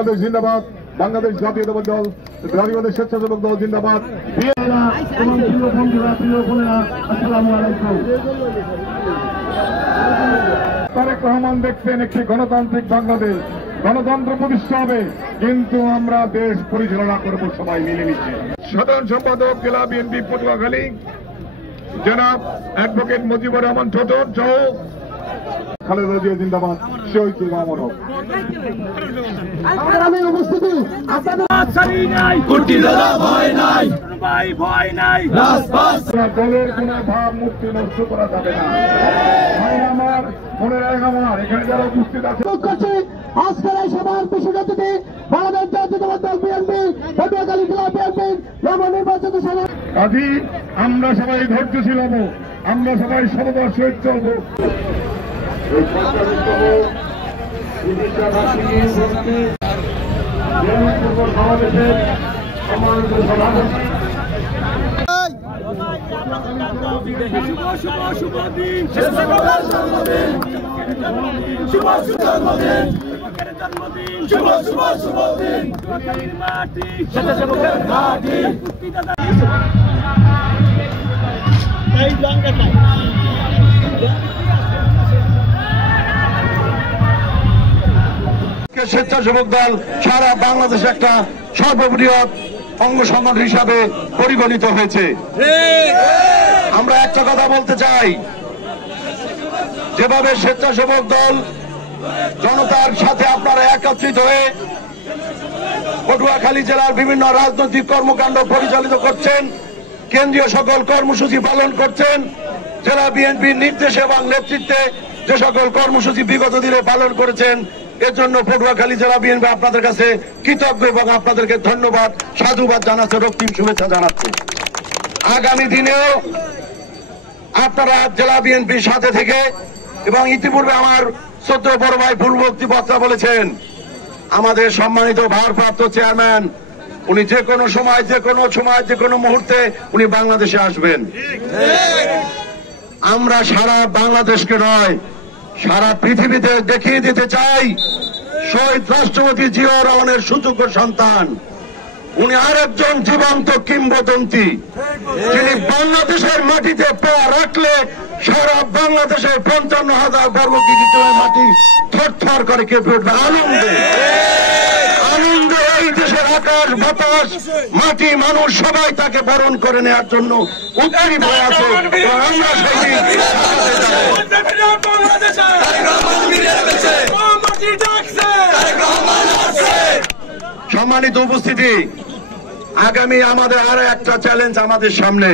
বাংলাদেশ জিন্দাবাদ, বাংলাদেশ জাতীয়তাবাদী দল, জাতীয়তাবাদী স্বেচ্ছাসেবক দল জিন্দাবাদ। তারেক রহমান দেখছেন একটি গণতান্ত্রিক বাংলাদেশ, গণতন্ত্র প্রতিষ্ঠা হবে, কিন্তু আমরা দেশ পরিচালনা করব সবাই মিলেমিশে। সাধারণ সম্পাদক জেলা বিএনপি পটুয়াখালী জনাব অ্যাডভোকেট মুজিবুর রহমান ছোটন সহ খালেদা জিয়া জিন্দাবাদ, শহীদ মামুন হক। আমাদের উপস্থিতি দলের কোন ভাব মুক্তি নষ্ট করা যাবে না। আমার মনে রাখা আমার এখানে যারা উপস্থিত আছে আজকের এই সভার বিশেষ অতিথি বাংলাদেশ জাতীয়তাবাদী দল বিএনপি পটুয়াখালী জেলা বিএনপি নবনির্বাচিত সভা। কাজী আমরা সবাই ধৈর্যশীল হব, আমরা সবাই সমতার সহিত চলব। স্বেচ্ছাসেবক দল সারা বাংলাদেশে একটা সর্ববৃহৎ অঙ্গ সংগঠন হিসাবে পরিগণিত হয়েছে। আমরা একটা কথা বলতে চাই, যেভাবে স্বেচ্ছাসেবক দল জনতার সাথে আপনারা একত্রিত হয়ে পটুয়াখালী জেলার বিভিন্ন রাজনৈতিক কর্মকাণ্ড পরিচালিত করছেন, কেন্দ্রীয় সকল কর্মসূচি পালন করছেন, জেলা বিএনপির নির্দেশে এবং নেতৃত্বে যে সকল কর্মসূচি বিগত দিনে পালন করেছেন, এর জন্য পটুয়াখালী জেলা বিএনপি আপনাদের কাছে কৃতজ্ঞ এবং আপনাদেরকে ধন্যবাদ, সাধুবাদ জানাচ্ছে, রক্তিম শুভেচ্ছা জানাচ্ছে। আগামী দিনেও আপনারা জেলা বিএনপির সাথে থেকে, এবং ইতিপূর্বে আমার শ্রদ্ধ বড় ভাই পূর্ববর্তী বক্তা বলেছেন, আমাদের সম্মানিত ভারপ্রাপ্ত চেয়ারম্যান উনি যে কোনো সময় যে কোনো মুহূর্তে উনি বাংলাদেশে আসবেন। আমরা সারা বাংলাদেশকে নয়, সারা পৃথিবীতে দেখিয়ে দিতে চাই শহীদ রাষ্ট্রপতি জিয়াউর রহমানের সুযোগ্য সন্তান। উনি আরেকজন জীবন্ত কিংবদন্তি, যিনি বাংলাদেশের মাটিতে পা রাখলে সারা বাংলাদেশের ৫৫,০০০ বর্গ কিলোমিটার মাটি থরথর করে কেঁপে উঠবে আনন্দে। আনন্দে এই দেশের আকাশ বাতাস মাটি মানুষ সবাই তাকে বরণ করে নেওয়ার জন্য উদ্গ্রীব হয়ে আছে। আমরা সম্মানিত উপস্থিতি, আগামী আমাদের আরো একটা চ্যালেঞ্জ আমাদের সামনে।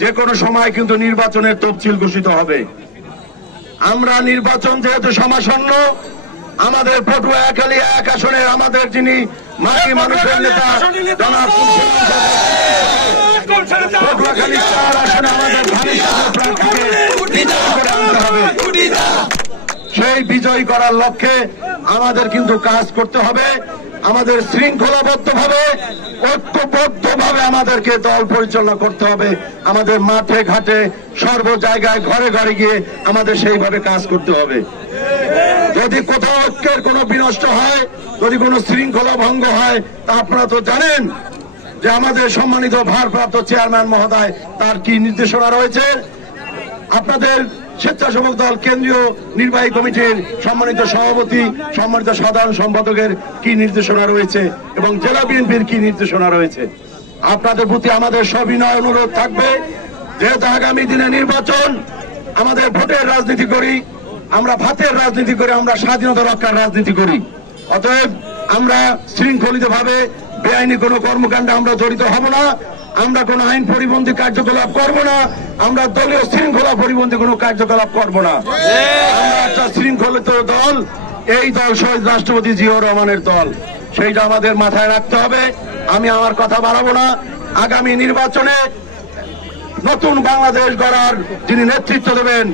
যে কোনো সময় কিন্তু নির্বাচনের তফসিল ঘোষিত হবে। আমরা নির্বাচন যেহেতু সমাসন্ন, আমাদের পটুয়াখালী ১ আসনে আমাদের যিনি মাটি মানুষের নেতা জনাব পটুয়াখালী ৪ আসনে আমাদের সেই বিজয়ী করার লক্ষ্যে আমাদের কিন্তু কাজ করতে হবে। আমাদের শৃঙ্খলাবদ্ধভাবে ঐক্যবদ্ধভাবে আমাদেরকে দল পরিচালনা করতে হবে। আমাদের মাঠে ঘাটে সর্ব জায়গায় ঘরে ঘরে গিয়ে আমাদের সেইভাবে কাজ করতে হবে। যদি কোথাও ঐক্যের কোনো বিনষ্ট হয়, যদি কোনো শৃঙ্খলা ভঙ্গ হয়, তা আপনারা তো জানেন যে আমাদের সম্মানিত ভারপ্রাপ্ত চেয়ারম্যান মহোদয় তার কি নির্দেশনা রয়েছে। আপনাদের স্বেচ্ছাসেবক দল কেন্দ্রীয় নির্বাহী কমিটির সম্মানিত সভাপতি, সম্মানিত সাধারণ সম্পাদকের কি নির্দেশনা রয়েছে এবং জেলা বিএনপির কি নির্দেশনা রয়েছে। আপনাদের প্রতি আমাদের সবিনয় অনুরোধ থাকবে, যেহেতু আগামী দিনে নির্বাচন, আমাদের ভোটের রাজনীতি করি, আমরা ভাতের রাজনীতি করি, আমরা স্বাধীনতা রক্ষার রাজনীতি করি। অতএব আমরা শৃঙ্খলিতভাবে বেআইনি কোনো কর্মকাণ্ডে আমরা জড়িত হব না, আমরা কোন আইন পরিপন্থী কার্যকলাপ করব না, আমরা দলীয় শৃঙ্খলা পরিপন্থী কোনো কার্যকলাপ করব না। আমরা একটা শৃঙ্খলিত দল, এই দল শহীদ রাষ্ট্রপতি জিয়াউর রহমানের দল, সেইটা আমাদের মাথায় রাখতে হবে। আমি আমার কথা বাড়াবো না। আগামী নির্বাচনে নতুন বাংলাদেশ গড়ার যিনি নেতৃত্ব দেবেন,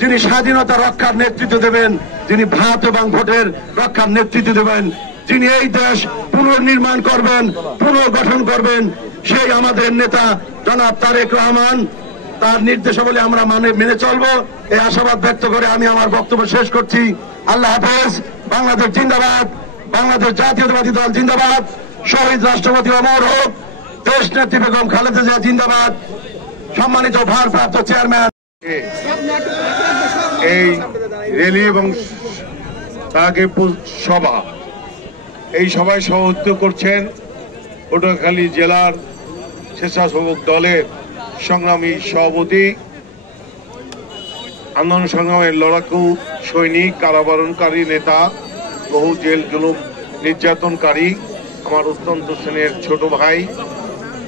যিনি স্বাধীনতা রক্ষার নেতৃত্ব দেবেন, যিনি ভাত এবং ভোটের রক্ষার নেতৃত্ব দেবেন, যিনি এই দেশ পুনর্নির্মাণ করবেন, পুনর্গঠন করবেন, সেই আমাদের নেতা জনাব তারেক রহমান। তার নির্দেশাবলী আমরা মেনে চলবো, এই আশাবাদ ব্যক্ত করে আমি আমার বক্তব্য শেষ করছি। আল্লাহ হাফেজ। বাংলাদেশ জিন্দাবাদ, বাংলাদেশ জাতীয়তাবাদী দল জিন্দাবাদ, শহীদ রাষ্ট্রপতি অমর হোক, দেশ নেত্রী বেগম খালেদা জিয়া জিন্দাবাদ। সম্মানিত ভারপ্রাপ্ত চেয়ারম্যান, এই র্যালি এবং তাকে সভা, এই সভায় সভাপতিত্ব করছেন পটুয়াখালী জেলার স্বেচ্ছাসেবক দলের সংগ্রামী সভাপতি, আন্দোলন সংগ্রামের লড়াকু সৈনিক, কারাবরণকারী নেতা, বহু জেল জুলুম নির্যাতনকারী আমার অত্যন্ত স্নেহের ছোট ভাই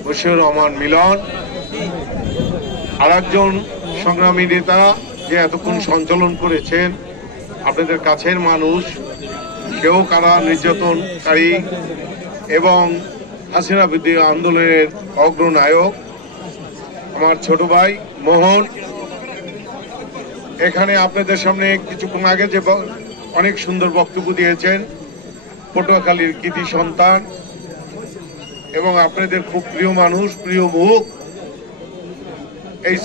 বশির রহমান মিলন। আর একজন সংগ্রামী নেতা যে এতক্ষণ সঞ্চালন করেছেন, আপনাদের কাছের মানুষ, সেও কারা নির্যাতনকারী এবং হাসিনা বিরোধী আন্দোলনের অগ্রনায়ক আমার ছোট ভাই মোহন। এখানে আপনাদের সামনে কিছুক্ষণ আগে যে অনেক সুন্দর বক্তব্য দিয়েছেন, পটুয়াখালীর কৃতি সন্তান এবং আপনাদের খুব প্রিয় মানুষ, প্রিয় মুখ, এই